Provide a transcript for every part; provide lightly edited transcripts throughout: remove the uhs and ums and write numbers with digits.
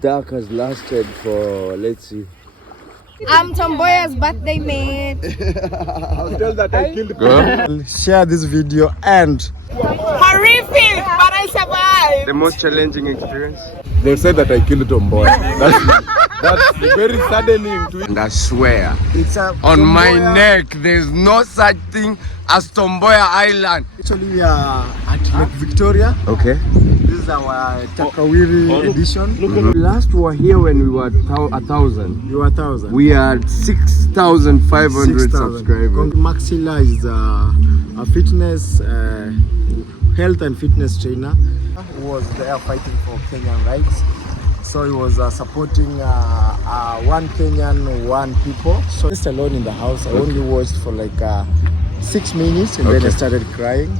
dark has lasted for, let's see. I'm Tomboya's birthday mate. I'll tell that I killed Girl, share this video and Horrific, but I survived. the most challenging experience. They said that I killed Tomboy. That's very saddening to And I swear, It's a on my Tomboya. neck, there's no such thing as Tomboya Island. Actually, we are at Lake Victoria. Okay. This is our Takawiri edition. Last we were here when we were 1,000. You are 1,000. We are 6,500 6,000. subscribers. Maxilla is a fitness, health and fitness trainer who was there fighting for Kenyan rights. So he was supporting one Kenyan, one people. So just alone in the house. I only watched for like 6 minutes and then I started crying.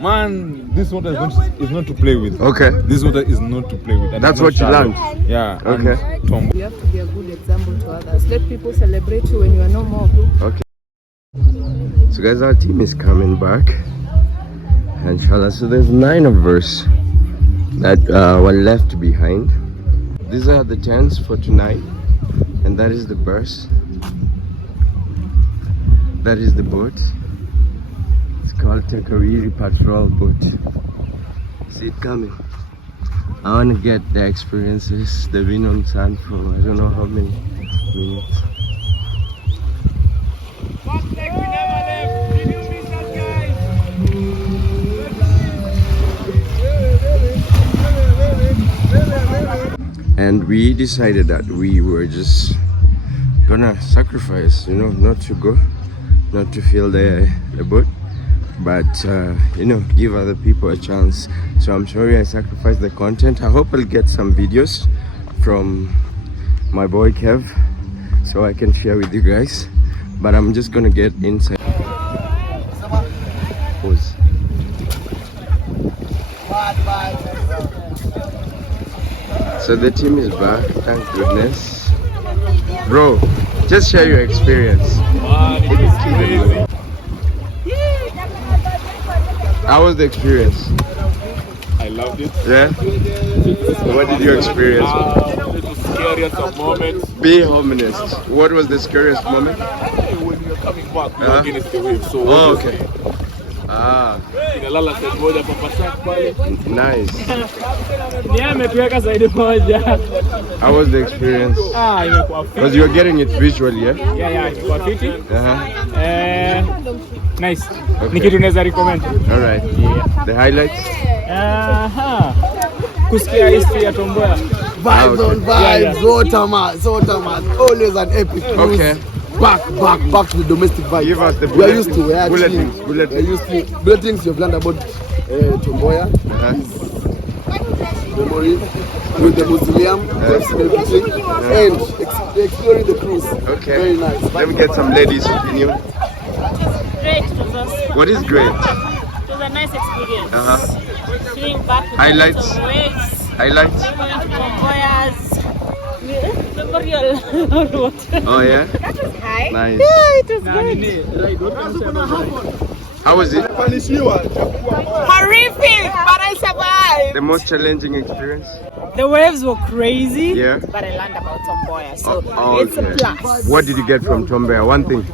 Man, this water is not to play with. Okay. This water is not to play with. And That's it's not what you shallow. learned? Yeah. Okay. You have to be a good example to others. Let people celebrate you when you are no more. Okay. So guys, our team is coming back. Inshallah, so there's 9 of us that were left behind. These are the tents for tonight, and that is the bus. That is the boat. It's called Takawiri Patrol Boat. See it coming. I want to get the experiences. They've been on sand for I don't know how many minutes. And we decided that we were just gonna sacrifice, not to go, not to fill the boat, but give other people a chance. So I'm sorry I sacrificed the content. I hope I'll get some videos from my boy Kev so I can share with you guys, but I'm just gonna get inside. Pause. So the team is back, thank goodness. Bro, just share your experience. It is crazy. How was the experience? I loved it. Yeah? What did you experience? It was scary at some moments. Be honest. What was the scariest moment? When we were coming back, we were against the wave. So Oh, okay. Ah, inalala side moja papa shak pale. nice. Ni ametuweka side moja. How was the experience? Imekuwa fit. Because you're getting it visually, yeah? Yeah, imekuwa fit. Nice. Okay. Ni kitu naweza recommend. All right. The highlights? Kusikia history ya Tomboya. Vibes on vibes, Waterman, always an epic cruise. Okay. Back to the domestic vibe. Give us the We are used to, we are bullet actually, things, bullet we are used to bullet things you've learned about Tomboya. Memory with the museum, everything, and exploring the cruise. Okay. Very nice. Let me get some ladies' opinion. Great. It was, What is great? it was a nice experience. Seeing back to Highlights? some waves, Highlights? going to Tomboya's memorial or what. Oh yeah? Hi. Nice. It was good. How was it? Horrific, but I survived. The most challenging experience? The waves were crazy. Yeah? But I learned about Tomboya, so Oh, it's a okay. plus. What did you get from Tomboya? One thing.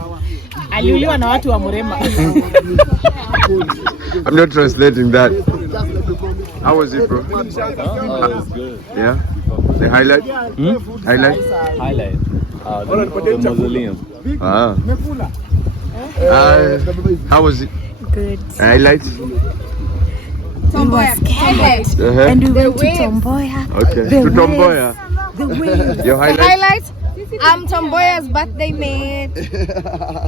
Aliuliwa na watu wa Murema. I'm not translating that. How was it, bro? It was good. Yeah? The highlight? Highlight? Highlight. The mausoleum. Ah. How was it? Good. Highlight? Tomboya. Uh-huh. And we went to waves. Tomboya. Okay. To Tomboya. The waves. Your The highlight? highlight? I'm Tomboya's birthday mate.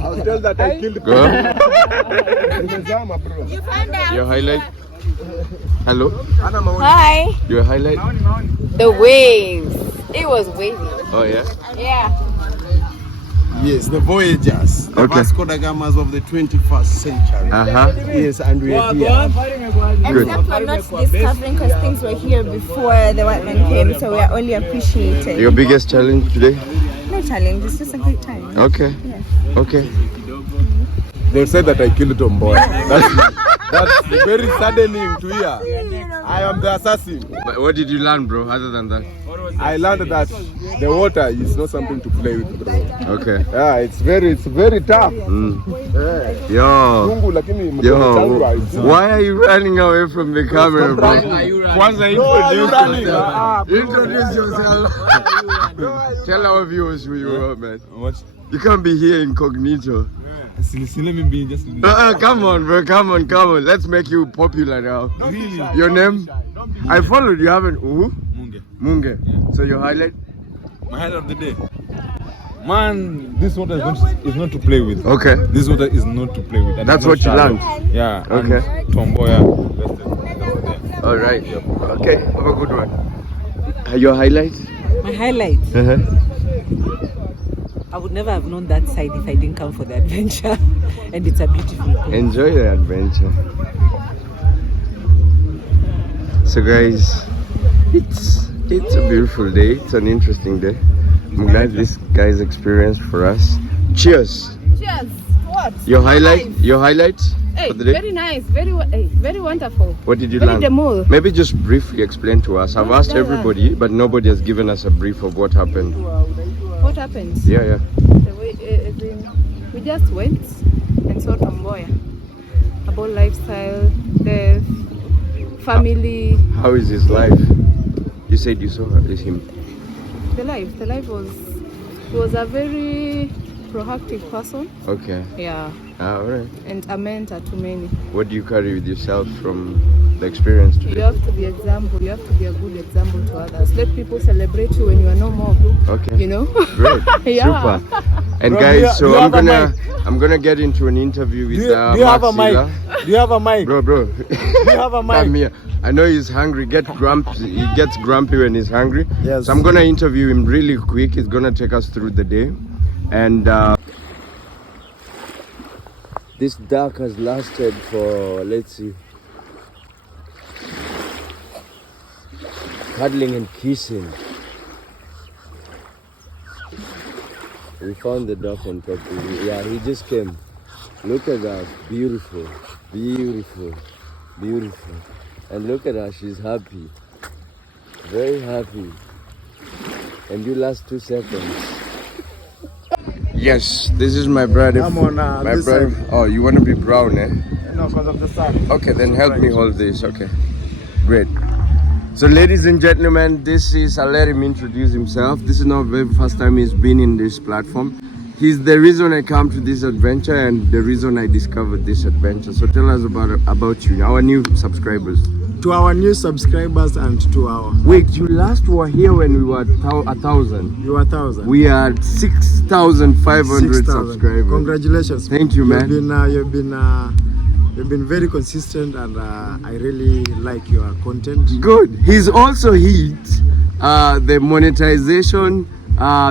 I'll tell that I killed Girl? You found out. Your highlight? Hello? Hi. Your highlight? The waves. It was wavy. Oh yeah? Yeah. Yes, the voyagers, the Okay. Vasco da Gamas of the 21st century. Yes, and we are here. And Good. some were not discovering because things were here before the white man came, so we are only appreciating. Your biggest challenge today? No challenge, it's just a good time. Okay. Okay. They said that I killed Tomboy. That's very saddening to hear. I am the assassin. But what did you learn, bro, other than that? I learned that the water is not something to play with, bro. Okay. Yeah, it's very tough. Yeah. Yo, why are you running away from the camera, bro? Kwanza introduce yourself. Tell our viewers who you are, man. What? You can't be here incognito. Let me be just. Come on, bro. Come on. Let's make you popular now. Really? Your name? I followed you, haven't? Munge. Yeah. So your highlight? My highlight of the day. Man, this water is not to play with. Okay. This water is not to play with. And That's it's not what you shallow. learned? Yeah. Okay. And Tomboya invested. All right. Okay. Have a good one. Your highlight? My highlight. Uh-huh. I would never have known that side if I didn't come for the adventure. And it's a beautiful place. Enjoy the adventure. So guys, it's a beautiful day. It's an interesting day. I'm glad this guy's experience for us. Cheers. Cheers. What? Your highlight Hey, for the day? very nice. Very wonderful. What did you Very learn? demure. Maybe just briefly explain to us. I've asked everybody, but nobody has given us a brief of what happened. What happened? Yeah. We just went and saw Tomboya. About lifestyle, death, family. How is his life? You said you saw him. The life was, he was a very proactive person. Okay. Yeah. All right. And a mentor to many. What do you carry with yourself from the experience You today? have to be example. You have to be a good example to others. Let people celebrate you when you are no more. Okay. You know. Great. Yeah. Super. And Bro, guys, do you so I'm have a gonna get into an interview with Do you have a mic? Maxilla. Do you have a mic? Bro. Do you have a mic? Come here. I know he's hungry. He gets grumpy when he's hungry. Yes. So I'm gonna interview him really quick. It's gonna take us through the day, and this dark has lasted for, let's see, cuddling and kissing. We found the Dolphin properly. Yeah, he just came. Look at that. Beautiful. And look at her. She's happy. Very happy. And you last 2 seconds. Yes, this is my brother. Come on, my this brother. side. Oh, you want to be brown, eh? No, because of the sun. Okay, then help me hold this. Okay, great. So, ladies and gentlemen, I'll let him introduce himself. This is not the very first time he's been in this platform. He's the reason I come to this adventure and the reason I discovered this adventure. So tell us about you, our new subscribers. To our new subscribers and to our... Wait, you last were here when we were 1,000. You are 1,000. We are 6,500 6,000. subscribers. Congratulations. Thank you, man. You've been very consistent, and I really like your content. Good. He's also hit the monetization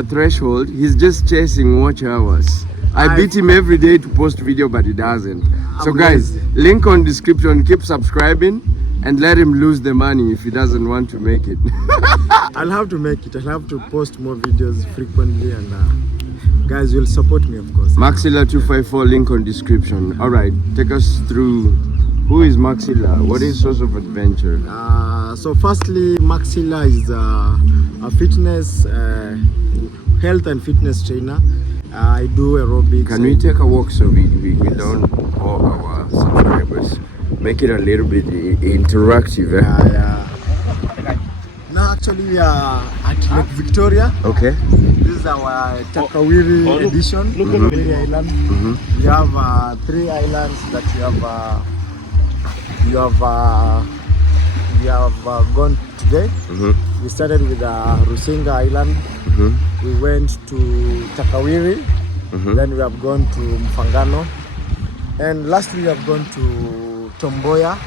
threshold. He's just chasing watch hours. I beat him every day to post video, but he doesn't. So guys, link on description. Keep subscribing and let him lose the money if he doesn't want to make it. I'll have to make it. I'll have to post more videos frequently, and guys will support me, of course. Maxilla 254, link on description. All right, take us through. Who is Maxilla? What is Source of Adventure? So firstly, Maxilla is a fitness, health and fitness trainer. I do aerobics. Can we take a walk so we don't bore our subscribers? Make it a little bit interactive. Eh? Yeah. Now actually we are at Lake Victoria. Okay. This is our Takawiri edition. Takawiri Island. We have 3 islands that we have gone today. We started with Rusinga Island. We went to Takawiri. Then we have gone to Mfangano. And lastly we have gone to Tomboya.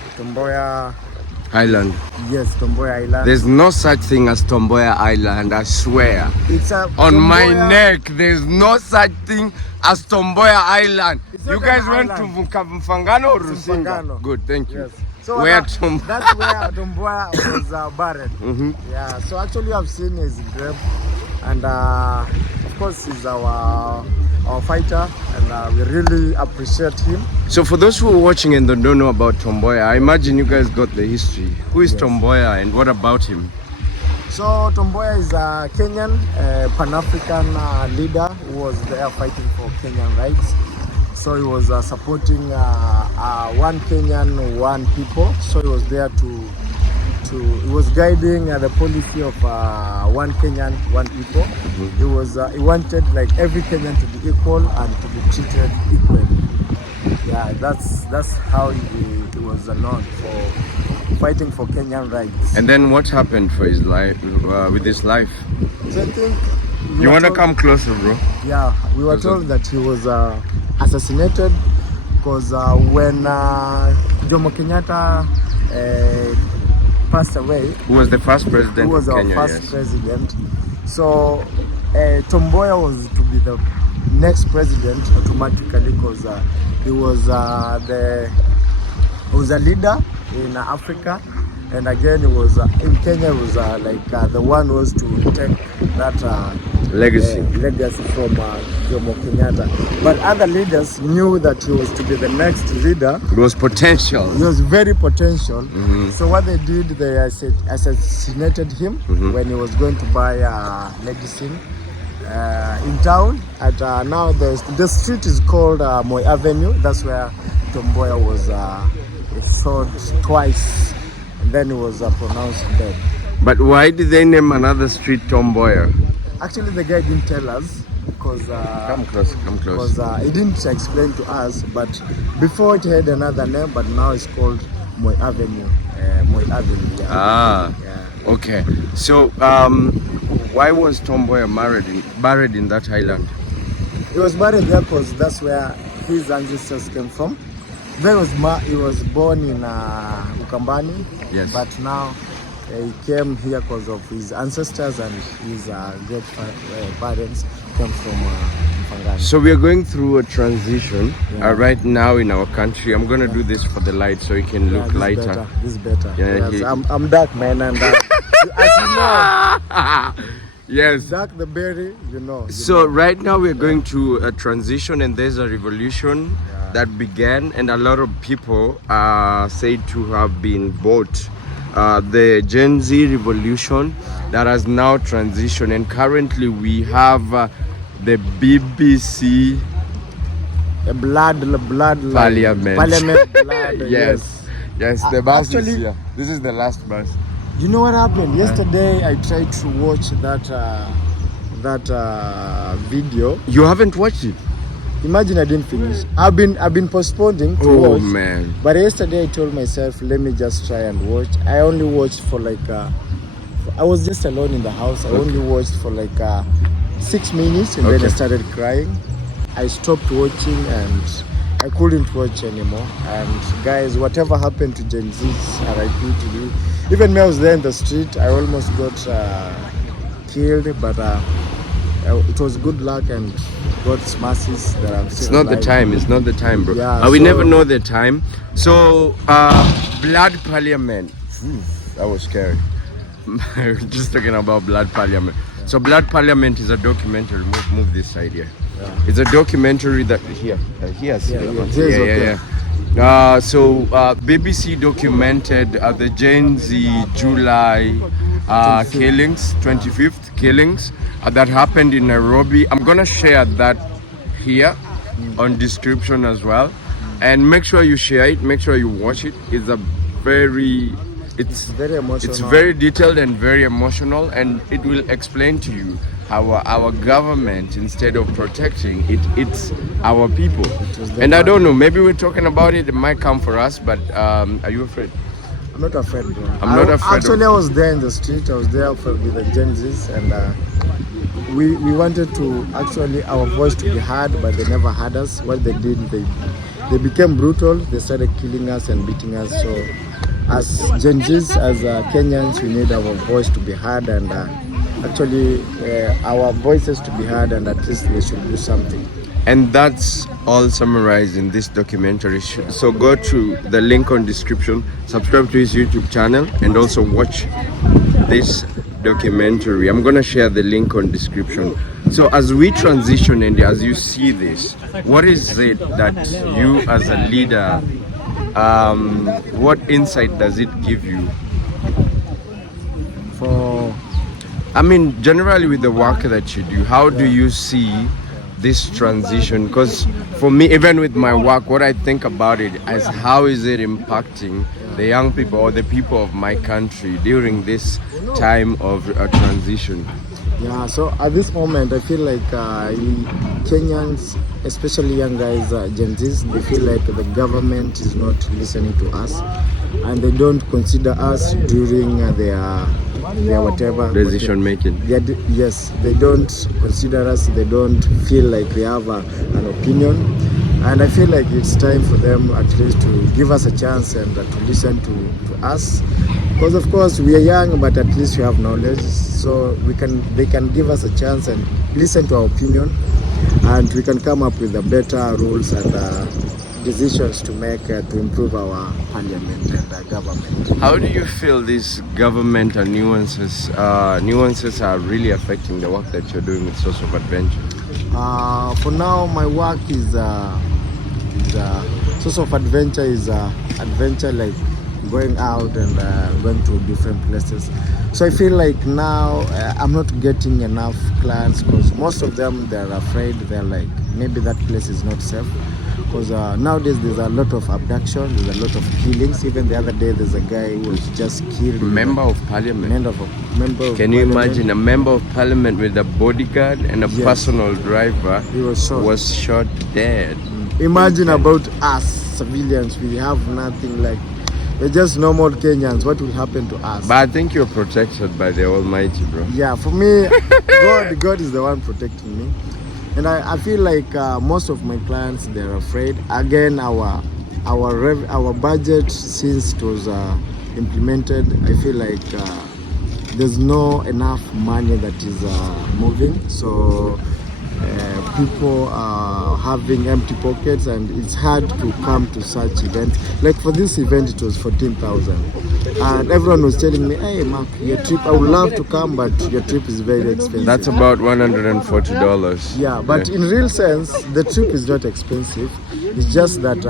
Island. Yes, Tomboya Island. There's no such thing as Tomboya Island, I swear. It's a On my Tomboya- neck, there's no such thing as Tomboya Island. It's You not guys an went island. to Mfangano or Rusinga? Mfangano. Good, thank you. Yes. So Where that's Tomboya? where Tomboya was buried. Yeah. So actually, I've seen his grave, and of course, he's our fighter, and we really appreciate him. So for those who are watching and don't know about Tomboya, I imagine you guys got the history. Who is Tomboya and what about him? So Tom Mboya is a Kenyan Pan-African leader who was there fighting for Kenyan rights. So he was supporting one Kenyan, one people. So he was there he was guiding the policy of one Kenyan, one people. He wanted like every Kenyan to be equal and to be treated equally. Yeah, that's how he was known for fighting for Kenyan rights. And then what happened for his life, with his life? So I think You want to come closer, bro? Yeah, we were told that he was assassinated because when Jomo Kenyatta passed away, Who was the first president who was of our Kenya? first Yes. president. So Tom Mboya was to be the next president automatically because he was a leader in Africa, and again he was in Kenya. He was the one who was to take that Legacy. legacy from Jomo Kenyatta. But other leaders knew that he was to be the next leader. It was potential. He was very potential. So what they did, they assassinated him when he was going to buy medicine in town. At now the street is called Moi Avenue. That's where Tom Mboya was shot twice, and then he was pronounced dead. But why did they name another street Tom Mboya? Actually, the guy didn't tell us because Come close, come close. because he didn't explain to us. But before it had another name, but now it's called Moi Avenue. Moi Avenue. Yeah. Ah, Yeah. okay. So, why was Tom Mboya buried in that island? He was buried there because that's where his ancestors came from. Then he was born in Ukambani. Yes. But now he came here because of his ancestors, and his great parents came from Mpangani. So we are going through a transition right now in our country. I'm gonna do this for the light so it can look this lighter. This is better. Yeah, Yes, I'm dark, man, and as you know, Yes. dark the berry, you know. So right now we're going to a transition, and there's a revolution that began, and a lot of people are said to have been bought. The Gen Z revolution that has now transitioned, and currently we have the BBC blood Parliament. Parliament blood. Yes, the bus is Actually- here. This is the last bus. You know what happened yesterday? I tried to watch that video. You haven't watched it? Imagine I didn't finish. I've been postponing to Oh watch. man. But yesterday I told myself, let me just try and watch. I only watched for I was just alone in the house. I only watched for 6 minutes, and then I Okay. started crying. I stopped watching and I couldn't watch anymore. And guys, whatever happened to Gen Z, RIP to you. Even me, I was there in the street. I almost got killed, but it was good luck and God's mercies that I'm still It's not the alive. time. It's not the time, bro. Yeah, We so- never know the time. So, Blood Parliament. That was scary. Just talking about Blood Parliament. So, Blood Parliament is a documentary. Move this side here. It's a documentary that here. See that one? Yes, okay. BBC documented the Gen Z July killings, 25th killings that happened in Nairobi. I'm gonna share that here on description as well, and make sure you share it. Make sure you watch it. It's very emotional. It's very detailed and very emotional, and it will explain to you how our government, instead of protecting it, it's our people. And I don't know, maybe we're talking about it might come for us, but are you afraid? I'm not afraid, bro. I'm not afraid Actually, I was there in the street. I was there with the Gen Zs, and we wanted to actually our voice to be heard, but they never heard us. What they did, they became brutal. They started killing us and beating us. So, as Gen Zs, as Kenyans, we need our voice to be heard, and actually our voices to be heard, and at least they should do something. And that's all summarized in this documentary. So go to the link on description, subscribe to his YouTube channel, and also watch this documentary. I'm gonna share the link on description. So as we transition and as you see this, what is it that you as a leader, what insight does it give you? For I mean, generally with the work that you do, how do you see this transition? Because for me, even with my work, what I think about it is how is it impacting the young people or the people of my country during this time of a transition? Yeah, so at this moment, I feel like Kenyans, especially young guys, Gen Zs, they feel like the government is not listening to us, and they don't consider us during their whatever Decision making. Yes, they don't consider us. They don't feel like they have an opinion, and I feel like it's time for them at least to give us a chance and to listen to us. Because of course we are young, but at least we have knowledge, so they can give us a chance and listen to our opinion, and we can come up with the better rules and decisions to make to improve our parliament and government. How do you feel these governmental nuances are really affecting the work that you're doing with Source of Adventure? For now, my work is Source of Adventure is adventure, like going out and going to different places. So I feel like now I'm not getting enough clients, because most of them, they're afraid. They're like, maybe that place is not safe, because nowadays there's a lot of abduction, there's a lot of killings. Even the other day there's a guy who was just killed. Member of parliament. Can you imagine a member of parliament with a bodyguard and a Yes. personal driver He was shot. dead? Imagine about us civilians, we have nothing, like we're just normal Kenyans. What will happen to us? But I think you're protected by the Almighty, bro. Yeah, for me, God is the one protecting me, and I feel like most of my clients, they're afraid. Again, our budget, since it was implemented, I feel like there's no enough money that is moving, so people are having empty pockets, and it's hard to come to such events. Like for this event, it was 14,000, and everyone was telling me, "Hey, Mark, your trip, I would love to come, but your trip is very expensive." That's about $140. Yeah, but in real sense, the trip is not expensive. It's just that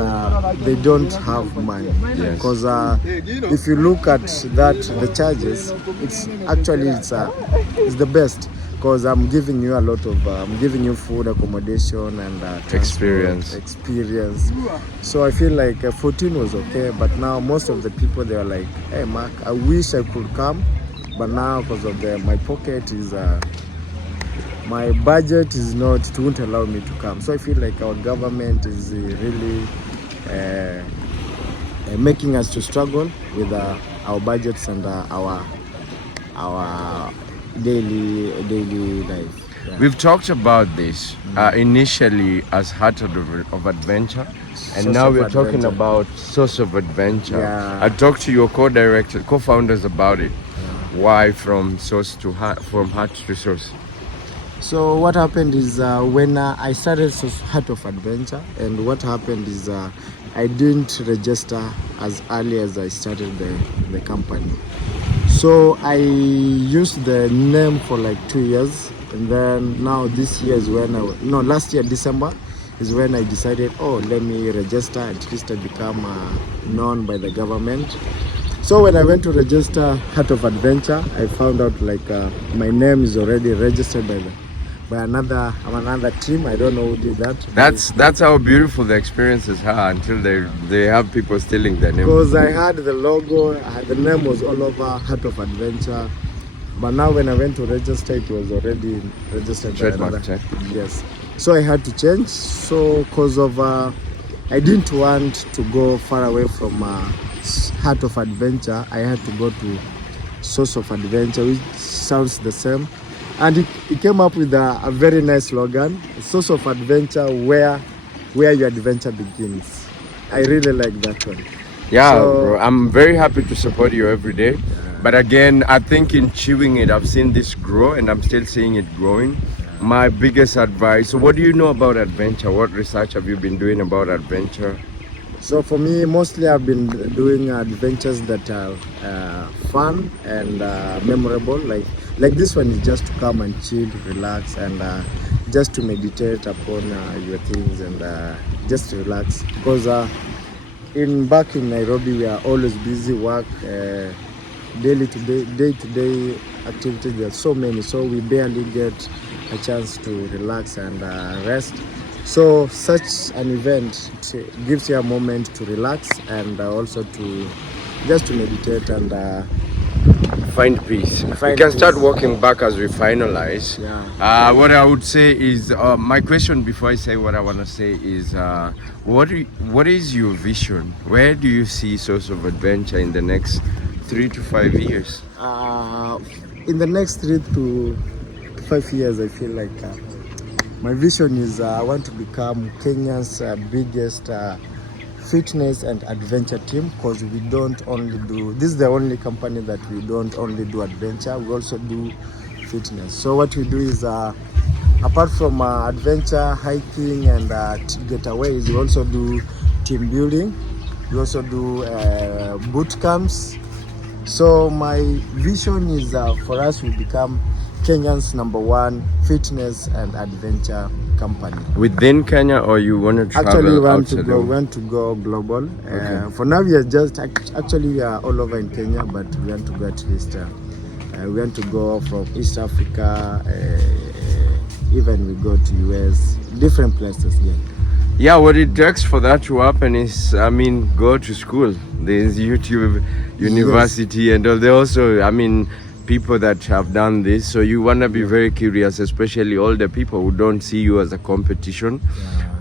they don't have money. Yes. Because if you look at that, the charges, it's actually it's the best. Because I'm giving you a lot of, I'm giving you food, accommodation, and Experience. Experience. So I feel like 14 was okay, but now most of the people, they are like, "Hey, Mark, I wish I could come, but now because of my pocket is, my budget is not, it won't allow me to come." So I feel like our government is really making us to struggle with our budgets and our daily life. Yeah. We've talked about this initially as Heart of Adventure, and Source now of we're talking Adventure. about Source of Adventure. Yeah. I talked to your co-founders about it. Why from source to heart, from heart to source? So what happened is when I started Heart of Adventure, and what happened is I didn't register as early as I started the company. So I used the name for like 2 years, and then now this year is when last year December is when I decided, let me register, at least I become known by the government. So when I went to register Heart of Adventure, I found out like my name is already registered by another team. I don't know who did that. That's how beautiful the experiences are until they have people stealing their name. Because I had the logo, the name was all over Heart of Adventure. But now when I went to register, it was already registered by Trademark, another. Yes. So I had to change. So because of I didn't want to go far away from Heart of Adventure, I had to go to Source of Adventure, which sounds the same. And it came up with a very nice slogan, Source of Adventure, where your adventure begins. I really like that one. Yeah, So- bro, I'm very happy to support you every day. But again, I think in chewing it, I've seen this grow, and I'm still seeing it growing. My biggest advice, so what do you know about adventure? What research have you been doing about adventure? So for me, mostly I've been doing adventures that are fun and memorable. Like this one is just to come and chill, relax, and just to meditate upon your things and just relax. Because back in Nairobi, we are always busy work. day-to-day activities. There are so many, so we barely get a chance to relax and rest. So such an event gives you a moment to relax and also to just to meditate and Find peace. We Find can start peace. walking back as we finalize. Yeah. What I would say is, my question before I say what I want to say is, what is your vision? Where do you see Source of Adventure in the next 3 to 5 years? In the next 3 to 5 years, I feel like my vision is I want to become Kenya's biggest fitness and adventure team, because we don't only do, this is the only company that we don't only do adventure, we also do fitness. So what we do is apart from adventure, hiking and getaways, we also do team building, we also do boot camps. So my vision is for us to become Kenya's #1 fitness and adventure company. Within Kenya, or you want to travel Actually, we want outside? to go global. Okay. For now, we are just actually we are all over in Kenya, but we want to go at least. We want to go from East Africa, even we go to US, different places. Yeah, what it takes for that to happen is, I mean, go to school. There's YouTube University, and they also, I mean, people that have done this. So you want to be very curious, especially older people who don't see you as a competition,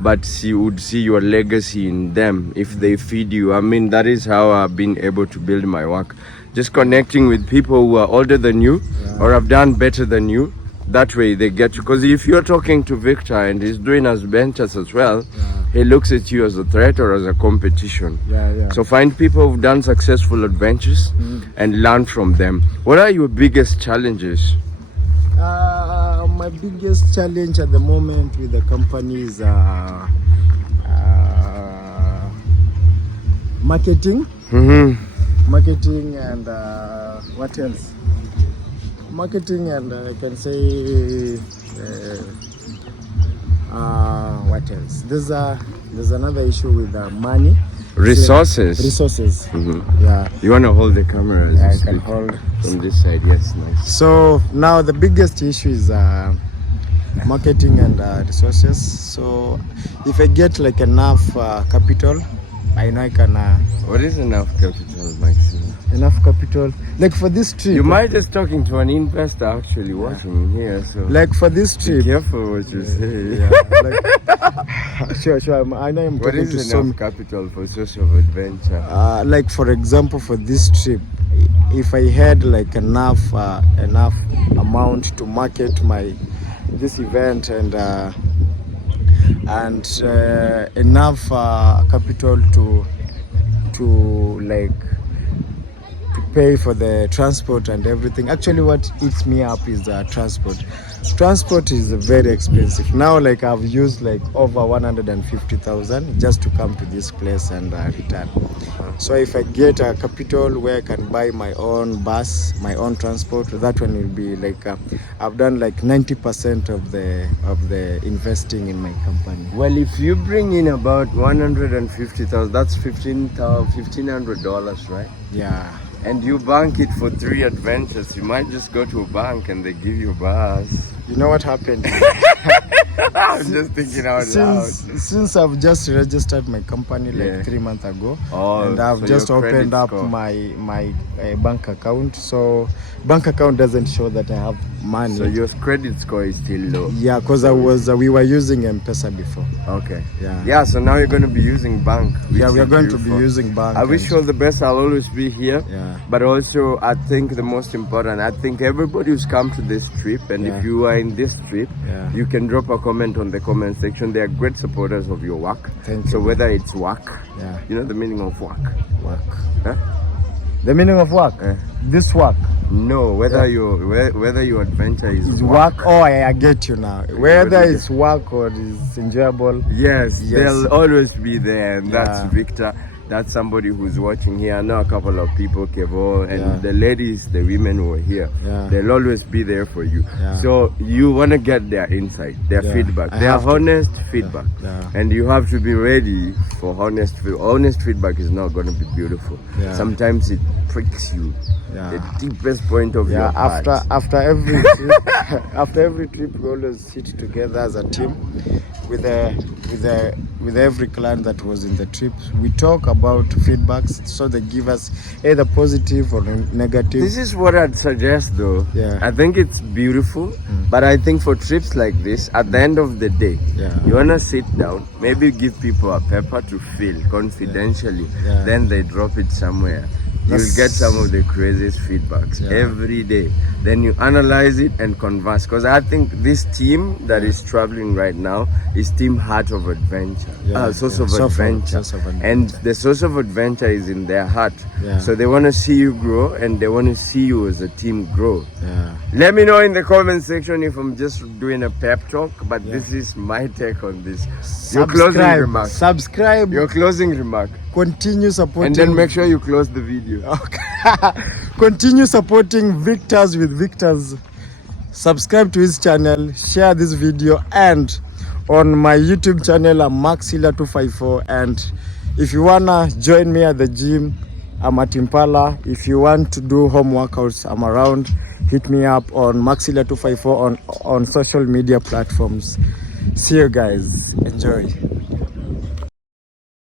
but would see your legacy in them if they feed you. I mean, that is how I've been able to build my work. Just connecting with people who are older than you or have done better than you. That way they get you. Because if you're talking to Victor and he's doing adventures as well, he looks at you as a threat or as a competition. So find people who've done successful adventures and learn from them. What are your biggest challenges? My biggest challenge at the moment with the company is marketing. Marketing and what else? Marketing and I can say what else? There's another issue with money. Resources. Resources. Yeah. You want to hold the camera? I can hold from this side. Yes, nice. So now the biggest issue is marketing and resources. So if I get like enough capital, I know I can. What is enough capital, Maxine? Enough capital, like for this trip. You might just talking to an investor actually watching here, so like for this trip. Be careful what you say. Sure. I know I'm what talking is to enough some capital for Source of Adventure? Like for example, for this trip, if I had like enough amount to market this event and enough capital to like to pay for the transport and everything. Actually, what eats me up is transport. Transport is very expensive now. Like I've used like over 150,000 just to come to this place and return. So if I get a capital where I can buy my own bus, my own transport, that one will be like I've done like 90% of the investing in my company. Well, if you bring in about 150,000, that's $1,500, right? Yeah. And you bank it for 3 adventures, you might just go to a bank and they give you a bus. You know what happened? I'm just thinking out loud. Since I've just registered my company like 3 months ago, and I've so just opened up score. my bank account. So bank account doesn't show that I have money. So your credit score is still low. Yeah, because we were using M-Pesa before. Okay. Yeah. So now you're going to be using bank. Yeah, we are going to be using bank. I wish you all the best. I'll always be here. Yeah. But also, I think the most important, I think everybody who's come to this trip, and if you are in this trip, you can drop a comment on the comment section. They are great supporters of your work. Thank you. So whether it's work, Yeah. you know the meaning of work. Work. Huh? The meaning of work? This work. No, whether your adventure is work. Oh, I get you now. Whether it's work or it's enjoyable. Yes, they'll always be there, and that's Victor. that's somebody who's watching here. I know a couple of people, Kevo, and Yeah. the ladies, the women who are here. Yeah. They'll always be there for you. Yeah. So you want to get their insight, their Yeah. feedback, I their have to. honest feedback. Yeah. And you have to be ready for honest feedback. Honest feedback is not going to be beautiful. Yeah. Sometimes it pricks you. Yeah. The deepest point of your heart. After every trip, after every trip, we always sit together as a team with every client that was in the trip. We talk about feedbacks, so they give us either positive or negative. This is what I'd suggest though. Yeah. I think it's beautiful, but I think for trips like this, at the end of the day, Yeah. you wanna sit down, maybe give people a paper to fill confidentially, Yeah. then they drop it somewhere. You'll get some of the craziest feedbacks Yeah. every day. Then you analyze it and converse. Because I think this team that is traveling right now is Team Heart of Adventure. Yeah, Source yeah. of Source of- Adventure. Source of Adventure. And the source of adventure is in their heart. Yeah. So they want to see you grow and they want to see you as a team grow. Yeah. Let me know in the comment section if I'm just doing a pep talk, but this is my take on this. Your closing remark. Subscribe. Your closing remark. Continue supporting. And then make sure you close the video. Continue supporting Victors with Victors. Subscribe to his channel, share this video, and on my YouTube channel, I'm Maxilla254. And if you wanna join me at the gym, I'm at Impala. If you want to do home workouts, I'm around. Hit me up on Maxilla254 on social media platforms. See you guys. Enjoy.